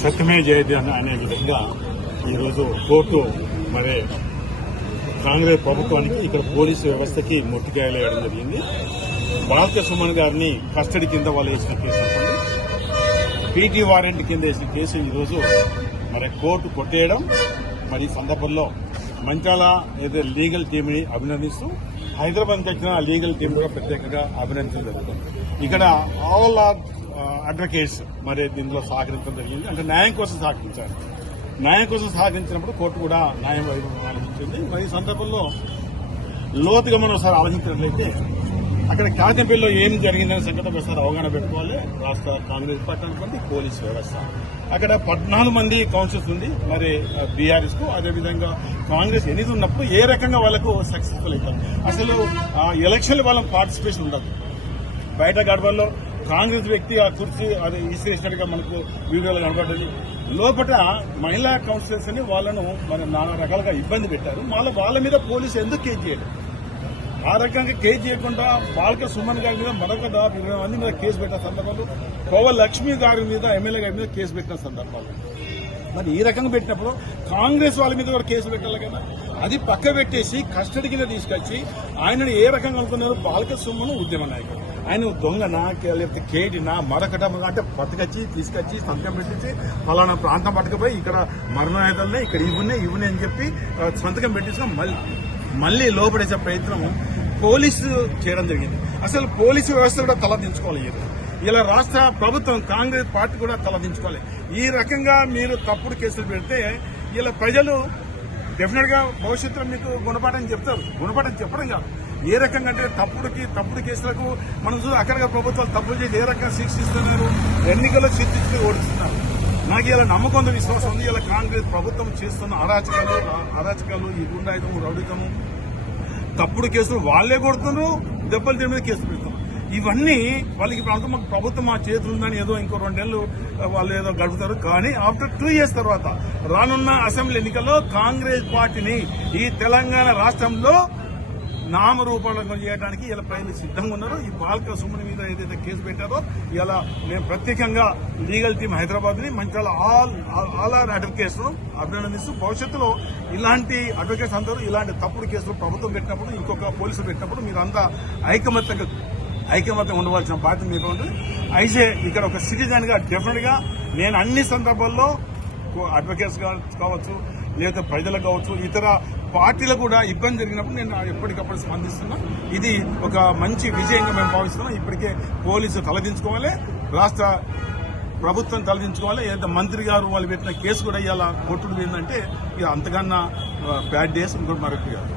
సత్యమే జయది అనే విధంగా ఈరోజు కోర్టు మరి కాంగ్రెస్ ప్రభుత్వానికి ఇక్కడ పోలీసు వ్యవస్థకి మొట్టికాయలు వేయడం జరిగింది. బాల్క సుమన్ గారిని కస్టడీ కింద వాళ్ళు వేసిన కేసు అనుకోండి, పీటీ వారెంట్ కింద వేసిన కేసు ఈరోజు మరి కోర్టు కొట్టేయడం. మరి ఈ సందర్భంలో మంచాల ఏదో లీగల్ టీంని అభినందిస్తూ హైదరాబాద్కి వచ్చిన లీగల్ టీం కూడా ప్రత్యేకంగా అభినందించడం జరుగుతుంది. ఇక్కడ ఆల్ అడ్వకేట్స్ మరి దీనిలో సహకరించడం జరిగింది. అంటే న్యాయం కోసం సహకరించారు. న్యాయం కోసం సహకరించినప్పుడు కోర్టు కూడా న్యాయం ఆలోచించింది. మరి ఈ సందర్భంలో లోతుగా మనం ఒకసారి ఆలోచించినట్లయితే అక్కడ కాజంపల్లిలో ఏం జరిగిందనే సంగతి ఒకసారి అవగాహన పెట్టుకోవాలి. రాష్ట్ర కాంగ్రెస్ పార్టీ అనుకోండి, పోలీసు వ్యవస్థ అక్కడ 14 మంది కౌన్సిల్స్ ఉంది. మరి బీఆర్ఎస్ కు అదేవిధంగా కాంగ్రెస్ 8 ఉన్నప్పుడు ఏ రకంగా వాళ్ళకు సక్సెస్ఫుల్ అవుతారు. అసలు ఎలక్షన్ వాళ్ళ పార్టిసిపేషన్ ఉండదు. బయట గడపల్లో కాంగ్రెస్ వ్యక్తి ఆ కుర్చీ అది ఇసిరేసినట్టుగా మనకు వీడియోలో కనబడ్డది. లోపల మహిళా కౌన్సిలర్స్ అని వాళ్ళను మనం నానా రకాలుగా ఇబ్బంది పెట్టారు. వాళ్ళ మీద పోలీసు ఎందుకు కేసు చేయలేదు? ఆ రకంగా కేసు చేయకుండా బాల్క సుమన్ గారి మీద మరొక 20 మంది మీద కేసు పెట్టిన సందర్భాలు, కోవ లక్ష్మి గారి మీద ఎమ్మెల్యే గారి మీద కేసు పెట్టిన సందర్భాలు. మరి ఈ రకంగా పెట్టినప్పుడు కాంగ్రెస్ వాళ్ళ మీద కూడా కేసు పెట్టాలి కదా. అది పక్క పెట్టేసి కస్టడీ కింద తీసుకొచ్చి ఆయనను ఏ రకంగా అనుకున్నారు? బాల్క సుమన్ ఉద్యమ నాయకుడు, ఆయన దొంగనా లేకపోతే కేడినా మరొకట అంటే పట్టుకొచ్చి తీసుకొచ్చి సంతకం పెట్టించి ఫలానా ప్రాంతం పట్టుకుపోయి ఇక్కడ మరణాయుధాలనే ఇక్కడ ఇవ్వనే అని చెప్పి సంతకం పెట్టించిన మళ్లీ లోపడేసే ప్రయత్నం పోలీసు చేయడం జరిగింది. అసలు పోలీసు వ్యవస్థ కూడా తలదించుకోవాలి. ఇలా రాష్ట్ర ప్రభుత్వం కాంగ్రెస్ పార్టీ కూడా తలదించుకోవాలి. ఈ రకంగా మీరు తప్పుడు కేసులు పెడితే ఇలా ప్రజలు డెఫినెట్ గా భవిష్యత్తులో మీకు గుణపాఠం చెప్తారు. గుణపాఠం చెప్పడం కాదు, ఏ రకంగా అంటే తప్పుడు కేసులకు మనం చూసి అక్కడిగా ప్రభుత్వాలు తప్పులు చేసి ఏ రకంగా శిక్షిస్తున్నారు, ఎన్నికల్లో శిక్షిస్తూ ఓడిస్తున్నారు. నాకు ఇలా నమ్మకం ఉంది, విశ్వాసం ఉంది. ఇలా కాంగ్రెస్ ప్రభుత్వం చేస్తున్న అరాచకాలు ఈ గుండాయితము, రౌడితము, తప్పుడు కేసులు వాళ్లే కొడుతున్నారు, దెబ్బలు తిన మీద కేసులు పెడుతున్నారు. ఇవన్నీ వాళ్ళకి ఇప్పుడు మాకు ప్రభుత్వం మా చేతులు ఉందని ఏదో ఇంకో 2 నెలలు వాళ్ళు ఏదో గడుపుతారు. కానీ ఆఫ్టర్ 2 years తర్వాత రానున్న అసెంబ్లీ ఎన్నికల్లో కాంగ్రెస్ పార్టీని ఈ తెలంగాణ రాష్ట్రంలో నామరూపాలను చేయడానికి ఇలా ప్రజలు సిద్ధంగా ఉన్నారు. ఈ బాల్క సుమన్ మీద ఏదైతే కేసు పెట్టారో ఇలా మేము ప్రత్యేకంగా లీగల్ టీం హైదరాబాద్ ని మంచాల ఆల్ అడ్వకేట్స్ అభినందిస్తూ భవిష్యత్తులో ఇలాంటి అడ్వకేట్స్ అందరూ ఇలాంటి తప్పుడు కేసులు ప్రభుత్వం పెట్టినప్పుడు, ఇంకొక పోలీసులు పెట్టినప్పుడు మీరంతా ఐకమత్యం ఉండవలసిన బాధ్యత మీద ఉంది. అయితే ఇక్కడ ఒక సిటిజన్ గా డెఫినెట్ గా నేను అన్ని సందర్భాల్లో అడ్వకేట్స్ కావచ్చు, లేదా ప్రజలకు కావచ్చు, ఇతర పార్టీలకు కూడా ఇబ్బంది జరిగినప్పుడు నేను ఎప్పటికప్పుడు స్పందిస్తున్నా. ఇది ఒక మంచి విజయంగా మేము భావిస్తున్నాం. ఇప్పటికే పోలీసు తలదించుకోవాలి, రాష్ట్ర ప్రభుత్వం తలదించుకోవాలి. ఏదైతే మంత్రి గారు వాళ్ళు పెట్టిన కేసు కూడా ఇవాళ కొట్టుడు ఏంటంటే ఇక అంతకన్నా బ్యాడ్ డేస్ ఇంకోటి మరొకటి కాదు.